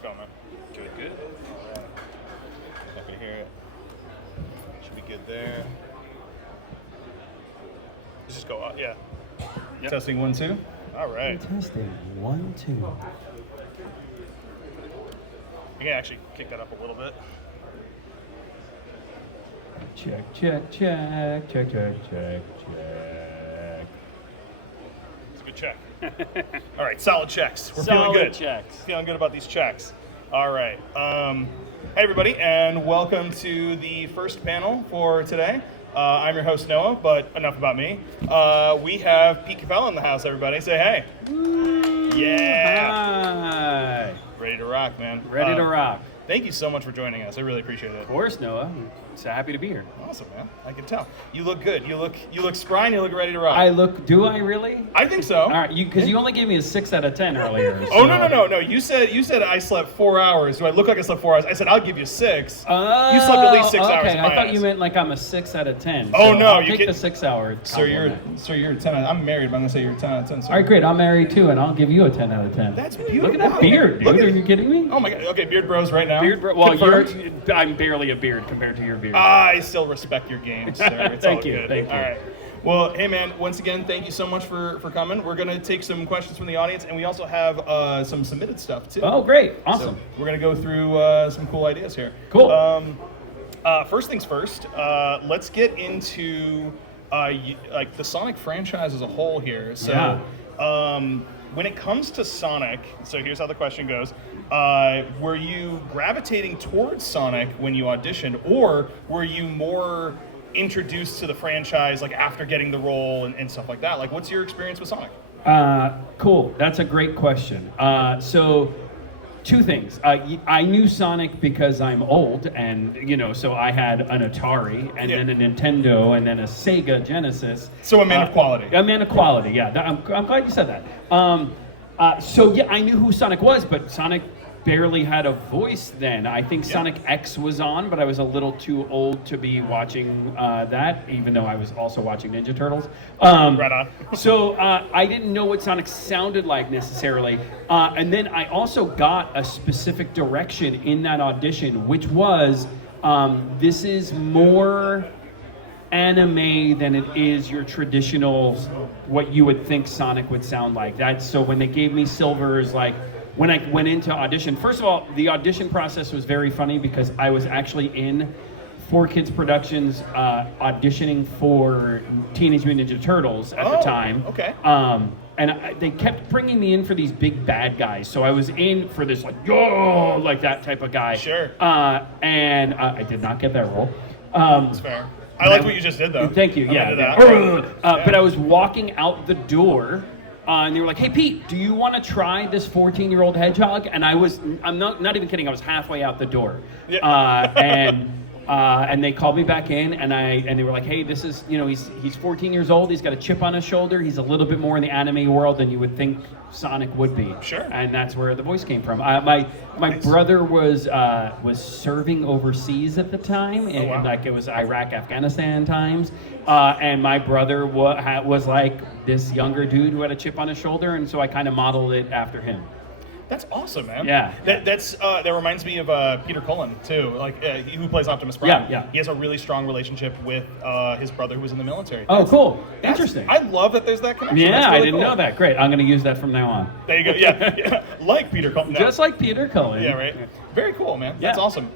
What's going on? Good, good. All right. Happy to hear it. Should be good there. Let's just go up. Yeah. Yep. Testing 1, 2. All right. Testing 1, 2. You can actually kick that up a little bit. Check, check, check, check, check, check, check. It's a good check. All right, solid checks. We're feeling Solid good. checks. Feeling good about these checks. All right. Hey, everybody, and welcome to the first panel for today. I'm your host, Noah, but enough about me. We have Pete Capella in the house, everybody. Say hey. Woo. Yeah. Hi. Ready to rock, man. Ready to rock. Thank you so much for joining us. I really appreciate it. Of course, Noah. I'm so happy to be here. Awesome, man. I can tell. You look good. You look spry and you look ready to rock. Do I really? I think so. All right, because you only gave me a 6 out of 10 earlier. Oh, so- no. You said I slept 4 hours. Do I look like I slept 4 hours? I said I'll give you 6. Oh, You slept at least 6 hours. Okay, in my I thought eyes. you meant like I'm a 6 out of 10. Oh, so no, I'll you take get- the 6 hour. Sir, you're a 10 out of, I'm married, but I'm going to say you're a 10 out of 10. Sir. All right, great. I'm married too, and I'll give you a 10 out of 10. That's beautiful. Look at that beard, dude. Look at- Are you kidding me? Oh, my God. Okay, beard bros right now. Well, Confirmed? I'm barely a beard compared to your beard. I still respect your games, sir. It's Thank all you, good. thank you. All right. Well, hey, man, once again, thank you so much for coming. We're going to take some questions from the audience, and we also have some submitted stuff, too. Oh, great. Awesome. So we're going to go through some cool ideas here. Cool. First things first, let's get into like the Sonic franchise as a whole here. So, Yeah. When it comes to Sonic, so here's how the question goes. Were you gravitating towards Sonic when you auditioned, or were you more introduced to the franchise like after getting the role and stuff like that? Like, what's your experience with Sonic? Cool. That's a great question. So, two things. I knew Sonic because I'm old, and so I had an Atari, and then a Nintendo, and then a Sega Genesis. So a man of quality. A man of quality. Yeah. I'm glad you said that. So yeah, I knew who Sonic was, but Sonic barely had a voice then. I think Sonic X was on, but I was a little too old to be watching that, even though I was also watching Ninja Turtles. Right on. So I didn't know what Sonic sounded like necessarily. And then I also got a specific direction in that audition, which was this is more anime than it is your traditional, what you would think Sonic would sound like. So when they gave me Silver's, like, when I went into audition, first of all, the audition process was very funny because I was actually in 4Kids Productions auditioning for Teenage Mutant Ninja Turtles at the time. Okay. They kept bringing me in for these big bad guys. So I was in for this, like, yo, like that type of guy. Sure. And I did not get that role. That's fair. I like what you just did, though. Thank you. I'm Yeah. into that. But I was walking out the door, and they were like, "Hey, Pete, do you want to try this 14-year-old hedgehog?" And I'm not even kidding. I was halfway out the door, and they called me back in, and they were like, "Hey, this is he's 14 years old. He's got a chip on his shoulder. He's a little bit more in the anime world than you would think Sonic would be." Sure. And that's where the voice came from. My brother was serving overseas at the time, and like it was Iraq, Afghanistan times, and my brother was like this younger dude who had a chip on his shoulder, and so I kind of modeled it after him. That's awesome, man. Yeah. That reminds me of Peter Cullen too, like who plays Optimus Prime. Yeah. He has a really strong relationship with his brother who was in the military. Oh, cool. Interesting. I love that there's that connection. Yeah, That's really I didn't cool. know that. Great. I'm going to use that from now on. There you go. Yeah. Like Peter Cullen. No. Just like Peter Cullen. Yeah, right. Very cool, man. That's Yeah. awesome.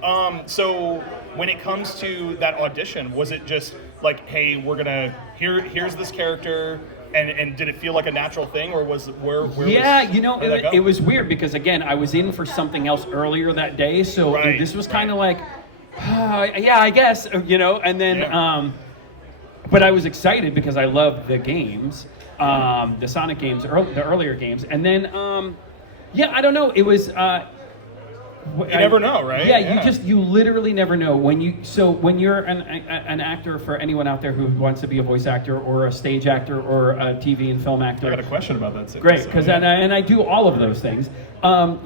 So when it comes to that audition, was it just like, hey, we're gonna here's this character? And did it feel like a natural thing, or where Yeah, was, it was weird because, again, I was in for something else earlier that day, so Right, this was kind of like, yeah, I guess, and then, but I was excited because I loved the games, the Sonic games, the earlier games, and then, I don't know, it was, You never know, right? Yeah, you literally never know when you're an actor. For anyone out there who wants to be a voice actor or a stage actor or a TV and film actor, I got a question about that too. Great, because and I do all of those things.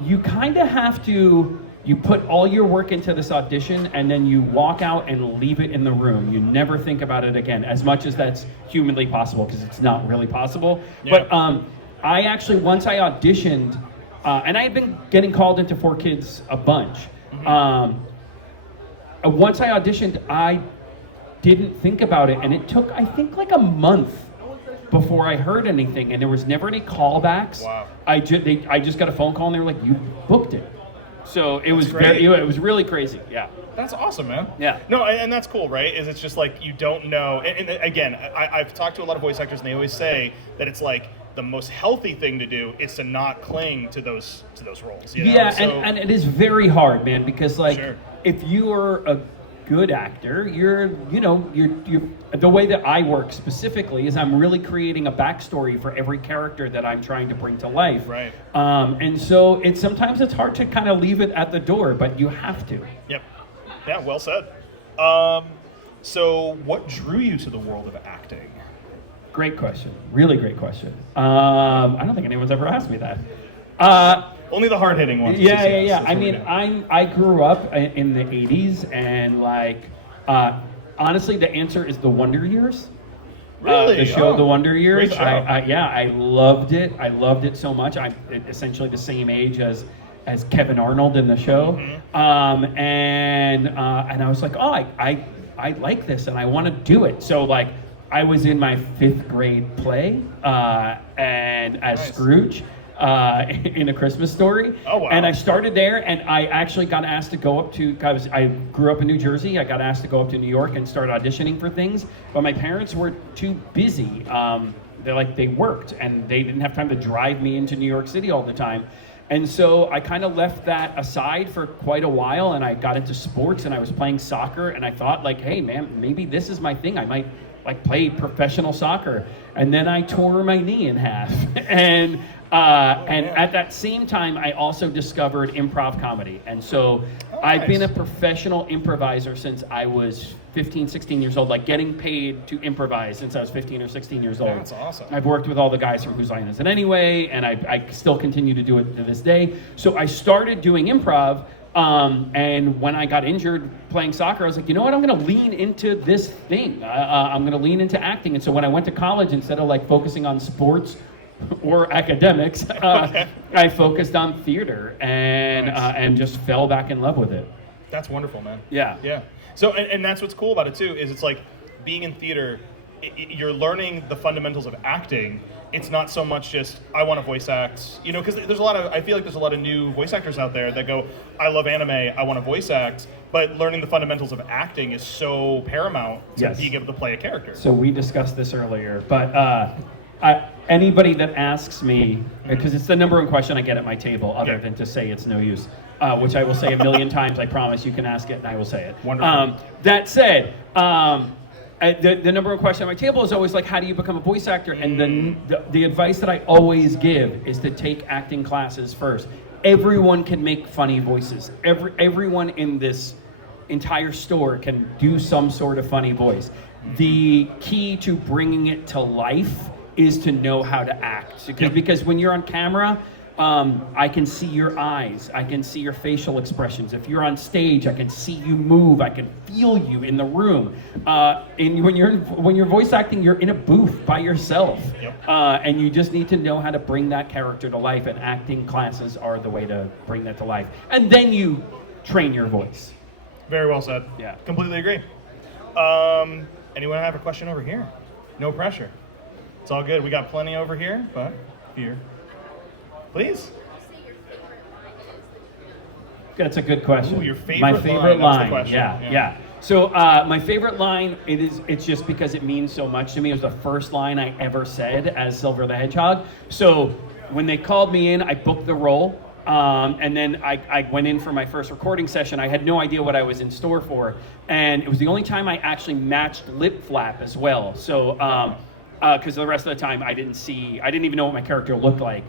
You kind of have to. You put all your work into this audition, and then you walk out and leave it in the room. You never think about it again, as much as that's humanly possible, because it's not really possible. Yeah. But I actually, once I auditioned, and I had been getting called into 4Kids a bunch. Once I auditioned, I didn't think about it, and it took, I think, like a month before I heard anything, and there was never any callbacks. Wow. I just got a phone call, and they were like, "You booked it." So it was great. it was really crazy. Yeah. That's awesome, man. Yeah. No, and that's cool, right? Is it's just like you don't know. And again, I've talked to a lot of voice actors, and they always say that it's like the most healthy thing to do is to not cling to those roles. You know? Yeah, So, and it is very hard, man, because like Sure. if you are a good actor, you're the way that I work specifically is I'm really creating a backstory for every character that I'm trying to bring to life. Right. And so sometimes it's hard to kind of leave it at the door, but you have to. Yep. Yeah, well said. So what drew you to the world of acting? Great question. Really great question. I don't think anyone's ever asked me that. Only the hard-hitting ones. Yeah. CCS, that's I what we mean, do. I grew up in the 80s, and like, honestly, the answer is the Wonder Years. Really? The show Oh, The Wonder Years. great show. I loved it. I loved it so much. I'm essentially the same age as Kevin Arnold in the show. Mm-hmm. And I was like, oh, I like this, and I want to do it. So like, I was in my 5th grade play, and as Nice. Scrooge. In A Christmas Story. Oh, wow. And I started there, and I actually got asked to go up to, I grew up in New Jersey, I got asked to go up to New York and start auditioning for things, but my parents were too busy. They worked, and they didn't have time to drive me into New York City all the time. And so I kind of left that aside for quite a while, and I got into sports, and I was playing soccer, and I thought like, hey man, maybe this is my thing. I might like play professional soccer. And then I tore my knee in half. And at that same time, I also discovered improv comedy. And so I've been a professional improviser since I was 15, 16 years old, like getting paid to improvise since I was 15 or 16 years old. That's awesome. I've worked with all the guys from Whose Line Is It Anyway, and I still continue to do it to this day. So I started doing improv, and when I got injured playing soccer, I was like, you know what, I'm gonna lean into this thing. I'm gonna lean into acting. And so when I went to college, instead of like focusing on sports or academics, I focused on theater and just fell back in love with it. That's wonderful, man. Yeah. Yeah. So, and that's what's cool about it too, is it's like being in theater, you're learning the fundamentals of acting. It's not so much just, I want to voice act, you know, because I feel like there's a lot of new voice actors out there that go, I love anime, I want to voice act, but learning the fundamentals of acting is so paramount to Yes. being able to play a character. So we discussed this earlier, but anybody that asks me, because it's the number one question I get at my table, other than to say it's no use, which I will say a million times. I promise you can ask it, and I will say it. Wonderful. That said, the number one question at my table is always like, how do you become a voice actor? And the advice that I always give is to take acting classes first. Everyone can make funny voices. Everyone in this entire store can do some sort of funny voice. The key to bringing it to life is to know how to act. Because when you're on camera, I can see your eyes, I can see your facial expressions. If you're on stage, I can see you move, I can feel you in the room. And when you're voice acting, you're in a booth by yourself. And you just need to know how to bring that character to life, and acting classes are the way to bring that to life. And then you train your voice. Very well said. Yeah. Completely agree. Anyone have a question over here? No pressure. It's all good. We got plenty over here, but here. Please. That's a good question. Ooh, your favorite my line, favorite that's the line. question. Yeah. Yeah. So my favorite line, it's just because it means so much to me. It was the first line I ever said as Silver the Hedgehog. So when they called me in, I booked the role. And then I went in for my first recording session. I had no idea what I was in store for. And it was the only time I actually matched lip flap as well. So, because the rest of the time I didn't even know what my character looked like.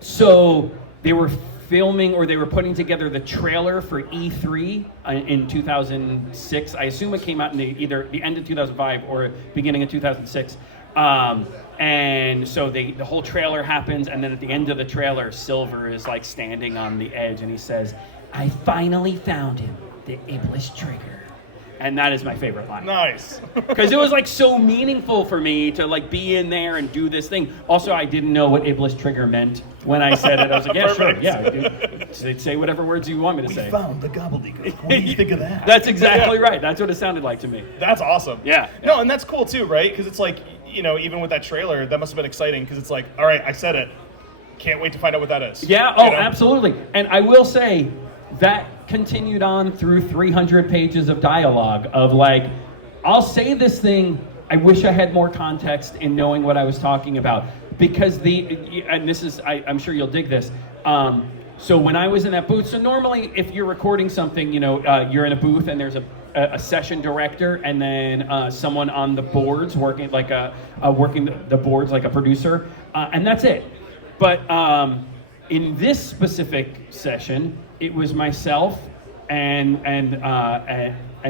So they were filming, or they were putting together the trailer for E3 in 2006. I assume it came out in either the end of 2005 or beginning of 2006. And so the whole trailer happens, and then at the end of the trailer, Silver is like standing on the edge, and he says, "I finally found him, the Iblis Trigger." And that is my favorite line. Nice. Because it was like so meaningful for me to like be in there and do this thing. Also, I didn't know what Iblis Trigger meant when I said it. I was like, yeah, sure, yeah. Say whatever words you want me to say. We found the gobbledygook. What do you think of that? That's exactly right. That's what it sounded like to me. That's awesome. Yeah. No, and that's cool too, right? Because it's like, you know, even with that trailer, that must have been exciting because it's like, all right, I said it. Can't wait to find out what that is. Yeah, You know? absolutely. And I will say that continued on through 300 pages of dialogue of like, I'll say this thing, I wish I had more context in knowing what I was talking about. Because and this is, I'm sure you'll dig this. So when I was in that booth, so normally if you're recording something, you know, you're in a booth and there's a session director and then someone on the boards working like working the boards like a producer, and that's it. But in this specific session, it was myself and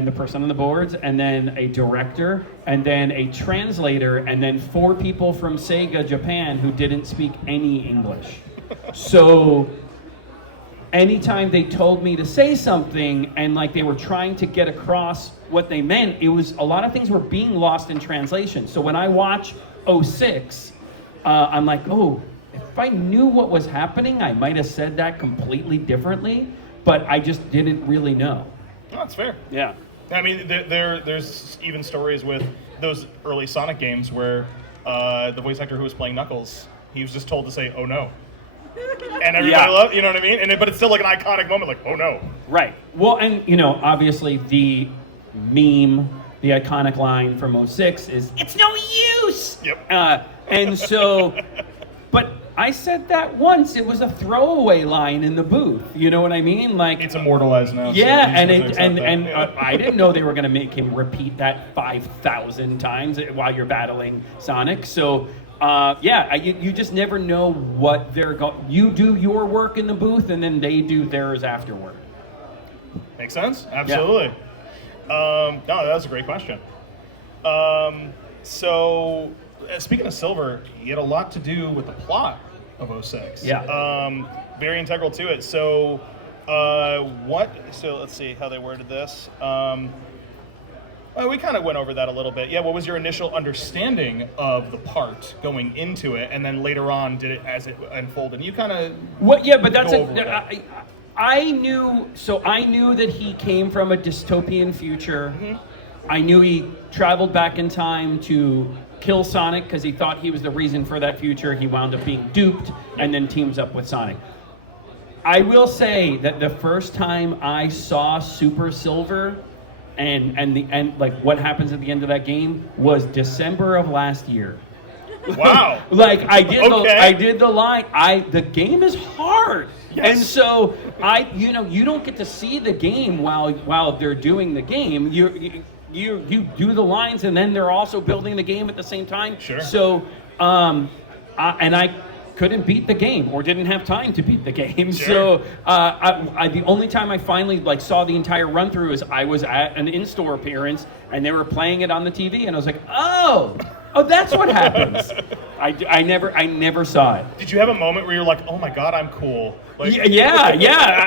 the person on the boards, and then a director, and then a translator, and then 4 people from Sega Japan who didn't speak any English. So anytime they told me to say something and like they were trying to get across what they meant, it was a lot of things were being lost in translation. So when I watch 06, I'm like, oh, if I knew what was happening, I might have said that completely differently, but I just didn't really know. Oh, that's fair. Yeah. I mean, there's even stories with those early Sonic games where the voice actor who was playing Knuckles, he was just told to say, oh no. And everybody loved, you know what I mean? But it's still like an iconic moment, like, oh no. Right. Well, and, you know, obviously the meme, the iconic line from 06 is, it's no use! Yep. And so, but I said that once. It was a throwaway line in the booth. You know what I mean? Like, it's immortalized now. Yeah, so I didn't know they were going to make him repeat that 5,000 times while you're battling Sonic. So, you just never know what they're going. You do your work in the booth, and then they do theirs afterward. Makes sense. Absolutely. Yeah. No, that was a great question. So, speaking of Silver, he had a lot to do with the plot of 06. Yeah. Very integral to it. So, so let's see how they worded this. Well, we kind of went over that a little bit. Yeah, what was your initial understanding of the part going into it, and then later on, did it as it unfolded? You kind of but that's I knew that he came from a dystopian future. Mm-hmm. I knew he traveled back in time to kill Sonic because he thought he was the reason for that future. He wound up being duped and then teams up with Sonic. I will say that the first time I saw Super Silver and the end, like what happens at the end of that game, was December of last year. Wow. Like I did the line. The game is hard. Yes. And so you don't get to see the game while they're doing the game. You do the lines, and then they're also building the game at the same time. Sure. So, I couldn't beat the game, or didn't have time to beat the game. Sure. So, the only time I finally saw the entire run through is I was at an in-store appearance, and they were playing it on the TV, and I was like, oh, that's what happens. I never saw it. Did you have a moment where you're like, oh my god, I'm cool? Like, yeah,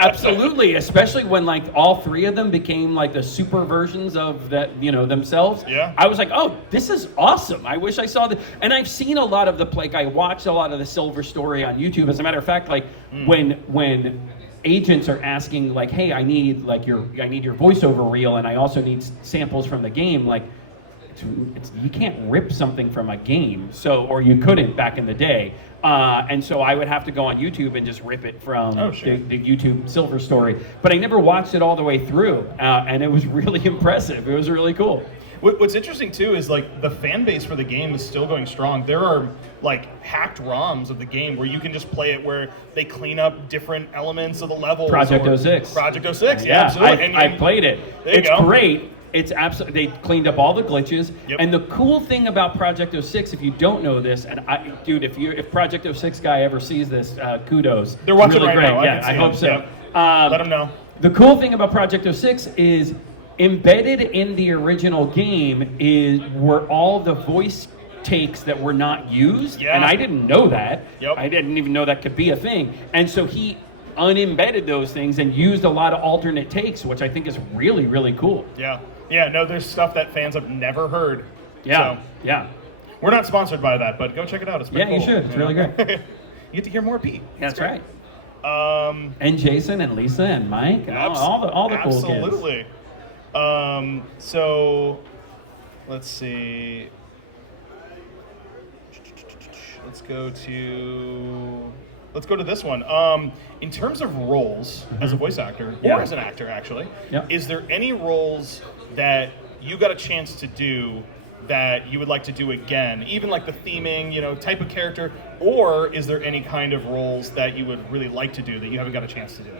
absolutely. Especially when all 3 of them became the super versions of that, themselves. Yeah. I was like, oh, this is awesome. I wish I saw that. And I've seen a lot of I watched a lot of the Silver story on YouTube. As a matter of fact, when agents are asking hey, I need your voiceover reel, and I also need samples from the game, you can't rip something from a game, or you couldn't back in the day, and so I would have to go on YouTube and just rip it from the YouTube Silver story. But I never watched it all the way through, and it was really impressive. It was really cool. What's interesting too is the fan base for the game is still going strong. There are hacked ROMs of the game where you can just play it, where they clean up different elements of the level. Project 06. Project 06, yeah, absolutely. I played it. It's great. It's absolutely, they cleaned up all the glitches. Yep. And the cool thing about Project 06, if you don't know this, and if Project 06 guy ever sees this, kudos. They're watching really right great. now. Yeah, I hope so. Yep. Let them know. The cool thing about Project 06 is embedded in the original game were all the voice takes that were not used. Yeah. And I didn't know that. Yep. I didn't even know that could be a thing. And so he unembedded those things and used a lot of alternate takes, which I think is really, really cool. Yeah. Yeah, no, there's stuff that fans have never heard. Yeah, So, yeah. we're not sponsored by that, but go check it out. It's pretty Yeah, cool. you should. It's really great. You get to hear more Pete. That's great. right. And Jason and Lisa and Mike and all the cool kids. Absolutely. So, let's see. Let's go to this one. In terms of roles as a voice actor or as an actor, actually, is there any roles that you got a chance to do that you would like to do again, even like the theming, type of character, or is there any kind of roles that you would really like to do that you haven't got a chance to do?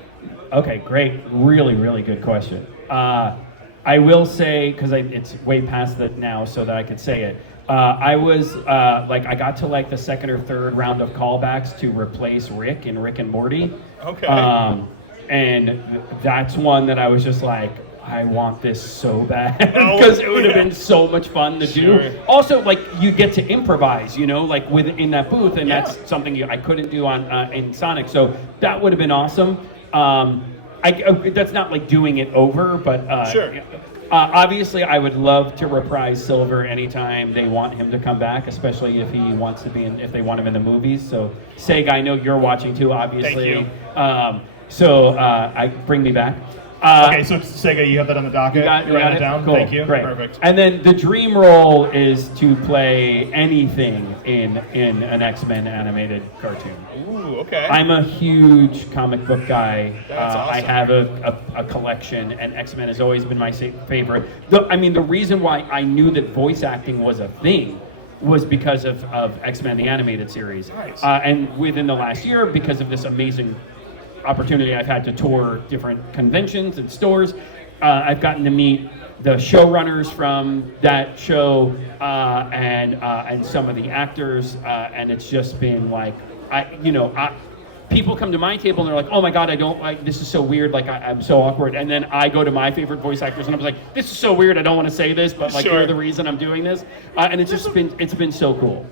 Okay, great. Really, really good question. I will say, because it's way past that now so that I could say it, I was, I got to the second or third round of callbacks to replace Rick in Rick and Morty. Okay. And that's one that I was just like, I want this so bad because it would have been so much fun to do. Also, you get to improvise, within that booth, and that's something I couldn't do on in Sonic. So that would have been awesome. That's not doing it over, but obviously I would love to reprise Silver anytime they want him to come back, especially if he wants to be if they want him in the movies. So Sega, I know you're watching too, obviously. Thank you. Bring me back. Okay, so Sega, you have that on the docket. You got it down. Cool. Thank you. Great. Perfect. And then the dream role is to play anything in an X-Men animated cartoon. Ooh, okay. I'm a huge comic book guy. That's awesome. I have a collection, and X-Men has always been my favorite. The reason why I knew that voice acting was a thing was because of X-Men the animated series. Nice. And within the last year, because of this amazing opportunity I've had to tour different conventions and stores, I've gotten to meet the showrunners from that show and some of the actors, and it's just been people come to my table and they're like, oh my god, this is so weird, I'm so awkward, and then I go to my favorite voice actors and I'm like, this is so weird, I don't want to say this, but you're the reason I'm doing this, and it's been so cool.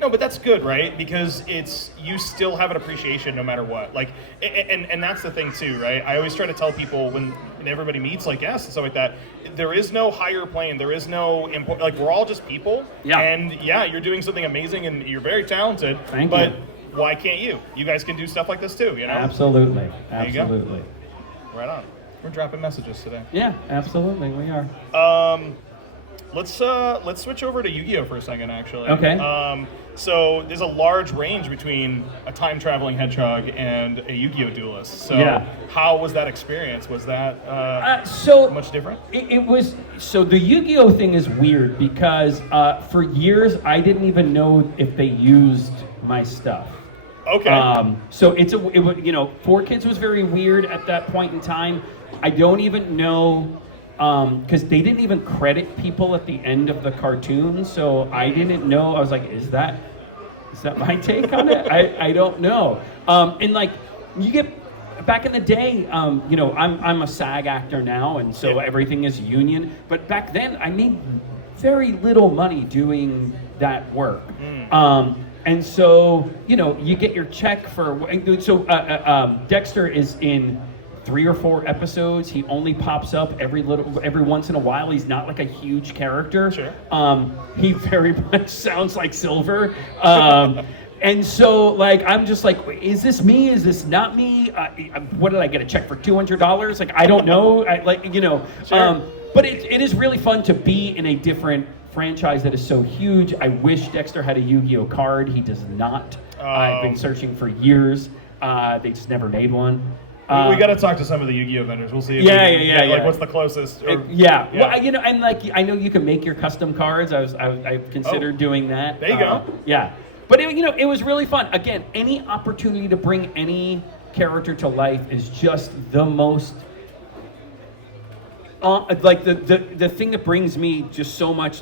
No, but that's good, right? Because you still have an appreciation no matter what. And that's the thing too, right? I always try to tell people when everybody meets guests and stuff like that, there is no higher plane, there is no we're all just people. Yeah. And you're doing something amazing and you're very talented. Thank but you. Why can't you? You guys can do stuff like this too, Absolutely. There you go. Absolutely. Right on. We're dropping messages today. Yeah, absolutely, we are. Let's switch over to Yu-Gi-Oh for a second, actually. Okay. So there's a large range between a time-traveling hedgehog and a Yu-Gi-Oh duelist. So how was that experience? Was that so much different? It was. So the Yu-Gi-Oh thing is weird because for years I didn't even know if they used my stuff. Okay. So Four Kids was very weird at that point in time. I don't even know. Because they didn't even credit people at the end of the cartoon, so I didn't know. I was like, is that my take on it? I don't know. And you get back in the day, I'm a SAG actor now, and so everything is union. But back then, I made very little money doing that work. And so you get your check for. So Dexter is in 3 or 4 episodes. He only pops up every once in a while. He's not a huge character. Sure. He very much sounds like Silver. And so I'm just like, is this me? Is this not me? What did I get, a check for $200? I don't know. Sure. But it is really fun to be in a different franchise that is so huge. I wish Dexter had a Yu-Gi-Oh card. He does not. I've been searching for years. They just never made one. We got to talk to some of the Yu-Gi-Oh vendors. We'll see. If what's the closest? Well, and I know you can make your custom cards. I've considered doing that. There you go. Yeah, but it was really fun. Again, any opportunity to bring any character to life is just the most. The thing that brings me just so much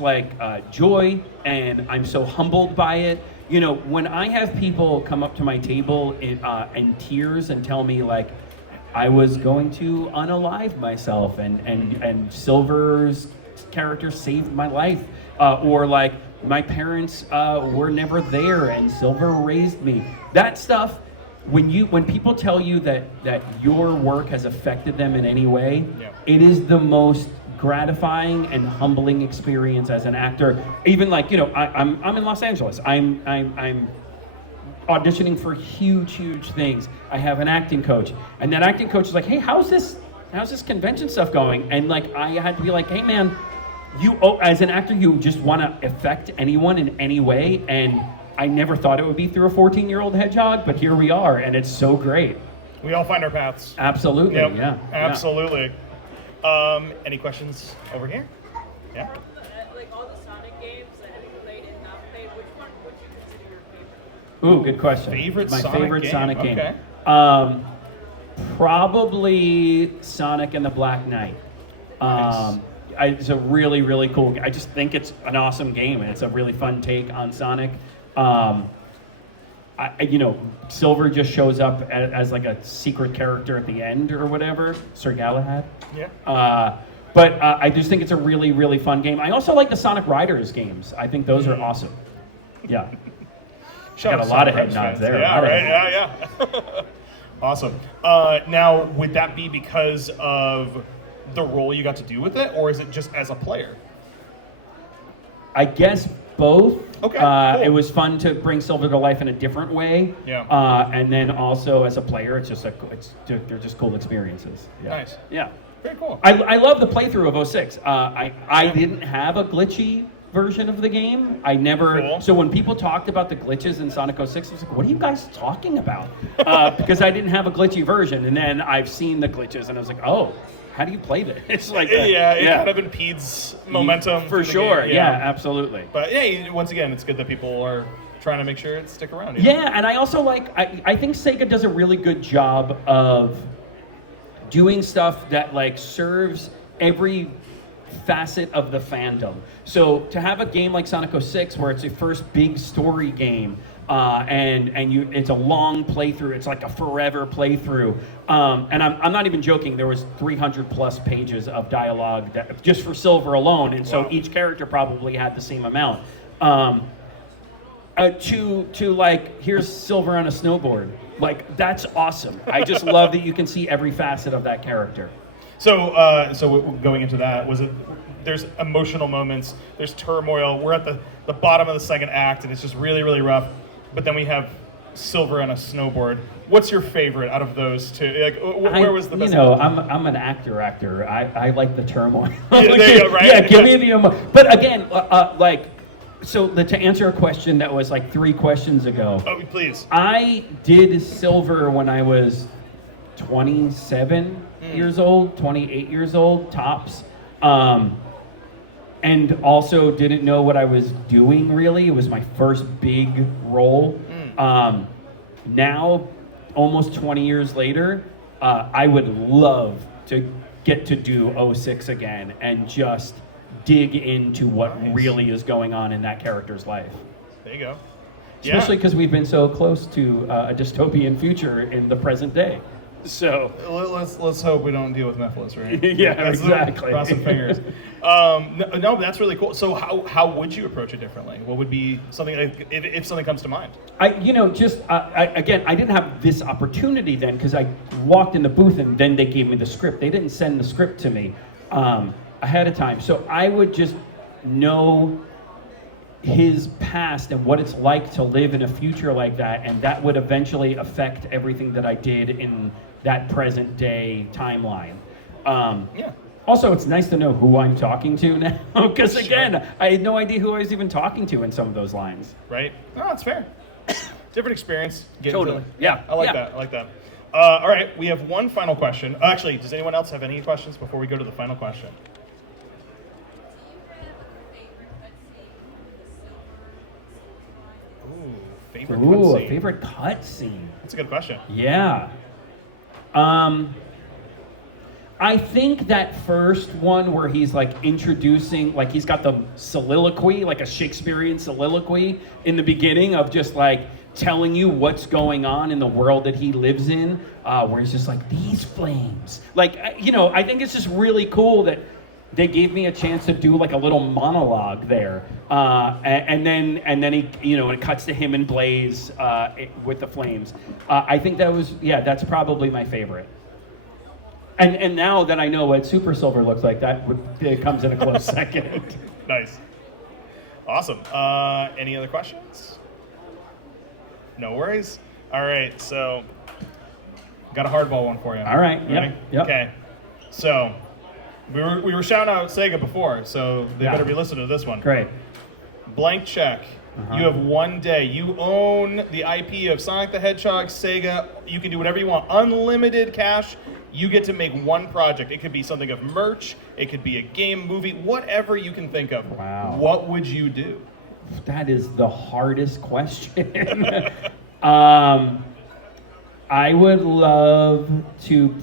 joy, and I'm so humbled by it. When I have people come up to my table in tears and tell me I was going to unalive myself and Silver's character saved my life, or my parents were never there and Silver raised me. That stuff, when people tell you that your work has affected them in any way, it is the most gratifying and humbling experience as an actor. Even like, you know, I'm in Los Angeles. I'm auditioning for huge things. I have an acting coach, and that acting coach is like, hey, how's this convention stuff going? And like, I had to be like, hey man, as an actor, you just want to affect anyone in any way, and I never thought it would be through a 14-year-old hedgehog, but here we are, and it's so great. We all find our paths. Absolutely, Yep, yeah. absolutely. Any questions over here? Yeah. Like all the Sonic games that have you played and not played, which one would you consider your favorite? Ooh, good question. Favorite My Sonic favorite game, Sonic game. okay. Probably Sonic and the Black Knight. Nice. It's a really cool. I just think it's an awesome game, and it's a really fun take on Sonic. You know, Silver just shows up as like a secret character at the end or whatever. Sir Galahad. Yeah. But I just think it's a really fun game. I also like the Sonic Riders games. I think those are awesome. Yeah. Shout Got out a lot of Sonic head nods fans. there. Yeah, right. Yeah. Awesome. Now, would that be because of the role you got to do with it, or is it just as a player? I guess both. Okay, cool. It was fun to bring Silver to life in a different way. Yeah. And then also as a player, they're just cool experiences. Yeah. Nice. Yeah. Very cool. I love the playthrough of 06. I didn't have a glitchy version of the game. I never. Cool. So when people talked about the glitches in Sonic 06, I was like, what are you guys talking about? Because I didn't have a glitchy version, and then I've seen the glitches, and I was like, oh. How do you play this? It's like It kind of impedes momentum. For the sure, game. yeah, absolutely. But yeah, once again, it's good that people are trying to make sure it stick around. You know? Yeah, and I also I think Sega does a really good job of doing stuff that like serves every facet of the fandom. So to have a game like Sonic 06 where it's your first big story game, and it's a long playthrough, it's like a forever playthrough, and I'm not even joking, there was 300 plus pages of dialogue that, just for Silver alone, and so each character probably had the same amount. To like, here's Silver on a snowboard, like that's awesome. I just love that you can see every facet of that character. So going into that, there's emotional moments, there's turmoil, we're at the bottom of the second act, and it's just really rough, but then we have Silver on a snowboard. What's your favorite out of those two? Like, where was the best? You know, I'm an actor. I like the turmoil. Yeah, there you go, right? Yeah, give me the but again, to answer a question that was like 3 questions ago. Oh, please. I did Silver when I was 27 years old, 28 years old, tops. And also didn't know what I was doing really. It was my first big role. Now, almost 20 years later, I would love to get to do 06 again and just dig into what really is going on in that character's life. There you go. Especially because we've been so close to a dystopian future in the present day. So let's hope we don't deal with Mephiles, right? Yeah, exactly. Cross some fingers. No, that's really cool. So how would you approach it differently? What would be something if something comes to mind? Again, I didn't have this opportunity then because I walked in the booth and then they gave me the script. They didn't send the script to me ahead of time. So I would just know his past and what it's like to live in a future like that, and that would eventually affect everything that I did in that present day timeline. Also, it's nice to know who I'm talking to now, because again, I had no idea who I was even talking to in some of those lines. Right? No, that's fair. Different experience. Totally. Yeah. I like that. I like that. All right, we have one final question. Actually, does anyone else have any questions before we go to the final question? Ooh, a favorite cutscene. That's a good question. Yeah. I think that first one where he's like introducing, like he's got the soliloquy, like a Shakespearean soliloquy in the beginning of just like telling you what's going on in the world that he lives in, where he's just like, these flames. Like, I think it's just really cool that they gave me a chance to do like a little monologue there, and then he, it cuts to him and Blaze with the flames. I think that's probably my favorite. And now that I know what Super Silver looks like, it comes in a close second. Nice. Awesome. Any other questions? No worries. All right, so got a hardball one for you. All right. Ready? Yep. Okay. So we were shouting out Sega before, so they better be listening to this one. Great. Blank check. You have one day. You own the IP of Sonic the Hedgehog, Sega. You can do whatever you want. Unlimited cash. You get to make one project. It could be something of merch. It could be a game, movie, whatever you can think of. Wow. What would you do? That is the hardest question. I would love to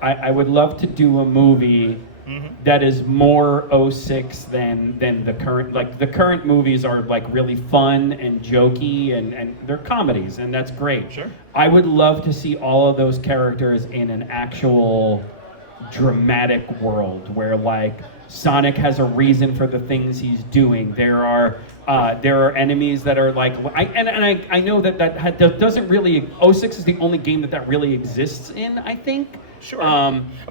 I would love to do a movie that is more 06 than the current. Like the current movies are like really fun and jokey and they're comedies, and that's great. Sure. I would love to see all of those characters in an actual dramatic world where like Sonic has a reason for the things he's doing. There are enemies that are like, I know that doesn't really, 06 is the only game that really exists in, I think. Sure.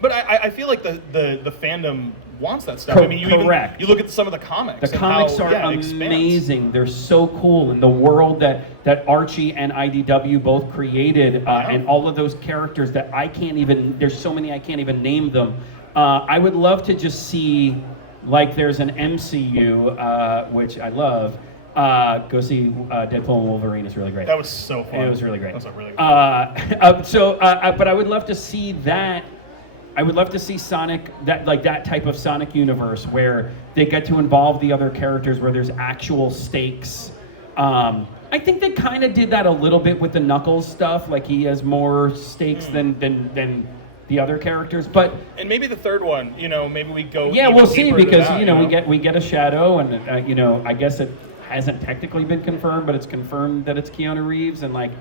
But I feel like the fandom wants that stuff. I mean, correct. You look at some of the comics. The comics are amazing. They're so cool, and the world that Archie and IDW both created, and all of those characters that I can't even. There's so many I can't even name them. I would love to just see, like, there's an MCU, which I love. Go see Deadpool and Wolverine. It's really great. That was so fun. It was really great. That was really good. But I would love to see that. I would love to see Sonic, that type of Sonic universe where they get to involve the other characters, where there's actual stakes. I think they kind of did that a little bit with the Knuckles stuff. Like he has more stakes than the other characters, but and maybe the third one, maybe we go. Yeah, even we'll see deeper into because that, we get a Shadow, and I guess it hasn't technically been confirmed, but it's confirmed that it's Keanu Reeves, and like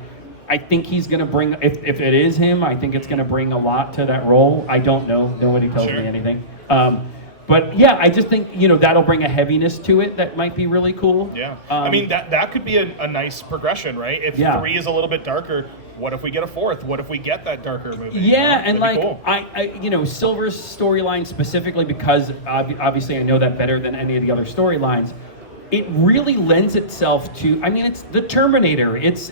I think he's gonna bring, if it is him, I think it's gonna bring a lot to that role. I don't know, nobody tells me anything. But yeah, I just think that'll bring a heaviness to it that might be really cool. Yeah, I mean that could be a nice progression, right? If 3 is a little bit darker, what if we get a 4th? What if we get that darker movie? Yeah, and like cool. I Silver's storyline specifically, because obviously I know that better than any of the other storylines. It really lends itself to. I mean, it's the Terminator. It's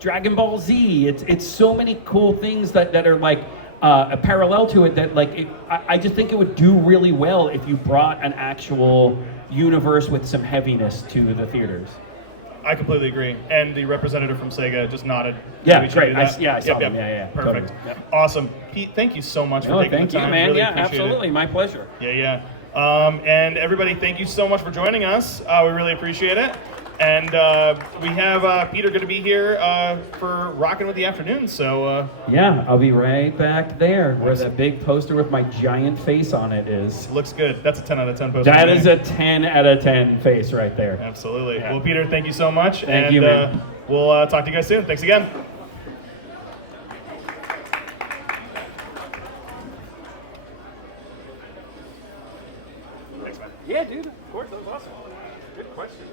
Dragon Ball Z. It's so many cool things that are like a parallel to it. That like I just think it would do really well if you brought an actual universe with some heaviness to the theaters. I completely agree. And the representative from Sega just nodded. Yeah, great. I saw them. Yeah. Perfect. Totally. Yep. Awesome. Pete, thank you so much for taking the time. Thank you, man. Really yeah, appreciate absolutely. it. My pleasure. Yeah. And everybody, thank you so much for joining us. We really appreciate it. And we have Peter going to be here for Rockin' with the Afternoon. So yeah, I'll be right back there where that big poster with my giant face on it is. Looks good. That's a 10 out of 10 poster. That is a 10 out of 10 face right there. Absolutely. Yeah. Well, Peter, thank you so much. Thank you, man. We'll talk to you guys soon. Thanks again. Thanks, man. Yeah, dude. Of course, that was awesome. Good question.